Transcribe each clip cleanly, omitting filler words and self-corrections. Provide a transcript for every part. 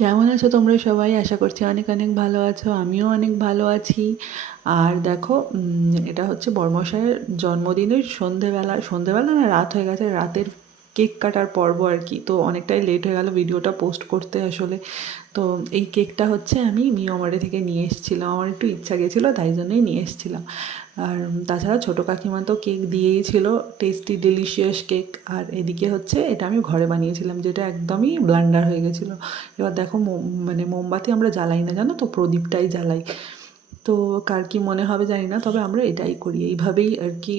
কেমন আছো তোমরা সবাই? আশা করছি অনেক অনেক ভালো আছো, আমিও অনেক ভালো আছি। আর দেখো, এটা হচ্ছে বড়মশাইয়ের জন্মদিনের সন্ধেবেলা না, রাত হয়ে গেছে, রাতের কেক কাটার পর্ব আর কি। তো অনেকটাই লেট হয়ে গেল ভিডিওটা পোস্ট করতে আসলে। তো এই কেকটা হচ্ছে আমি মিয়ামারি থেকে নিয়ে এসেছিলাম, আমার একটু ইচ্ছা গেছিলো তাই জন্যই নিয়ে এসেছিলাম। আর তাছাড়া ছোটো কাকিমা তো কেক দিয়েই ছিল, টেস্টি ডেলিশিয়াস কেক। আর এদিকে হচ্ছে এটা আমি ঘরে বানিয়েছিলাম, যেটা একদমই ব্লান্ডার হয়ে গেছিলো। এবার দেখো, মানে মোমবাতি আমরা জ্বালাই না, জানো তো, প্রদীপটাই জ্বালাই। তো কার কি মনে হবে জানি না, তবে আমরা এটাই করি, এইভাবেই আর কি।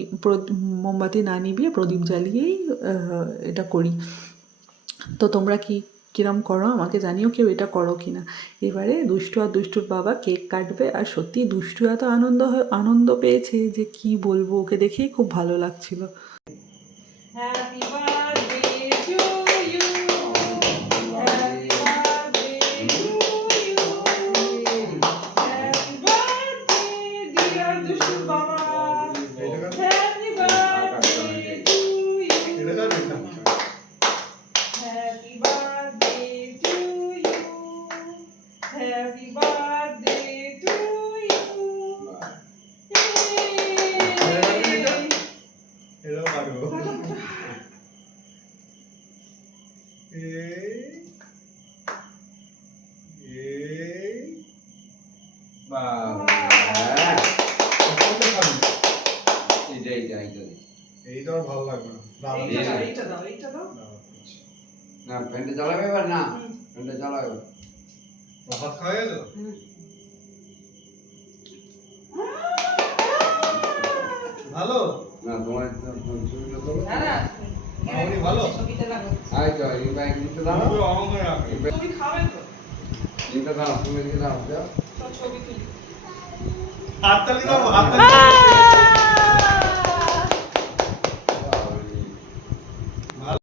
মোমবাতি না নিভিয়ে প্রদীপ জ্বালিয়েই এটা করি। তো তোমরা কিরম করো আমাকে জানিও, কেউ এটা করো কি না। এবারে দুষ্টু আর দুষ্টুর বাবা কেক কাটবে, আর সত্যি দুষ্টু এত আনন্দ পেয়েছে যে কি বলবো, ওকে দেখেই খুব ভালো লাগছিল। Happy birthday to you, happy birthday to you, happy birthday dear দুষ্টু বাবা, happy birthday to you, happy birthday to you, happy birthday to you. এইটা ভালো লাগবে না। এইটা দাও। না ফ্যানটা চালাবে এবার, না ফ্যানটা চালাবে। ভাত খাওয়া গেল? ভালো না তোমার ছবিটা তোলো। মামনি ভালো? আই তো এই ব্যাগ নিতে দাও। পুরো অহংকার রাখে। তুমি খাবে তো? নিতে দাও, তুমি দিকে দাও। ছবি তুলি। হাততালি দাও, হাততালি।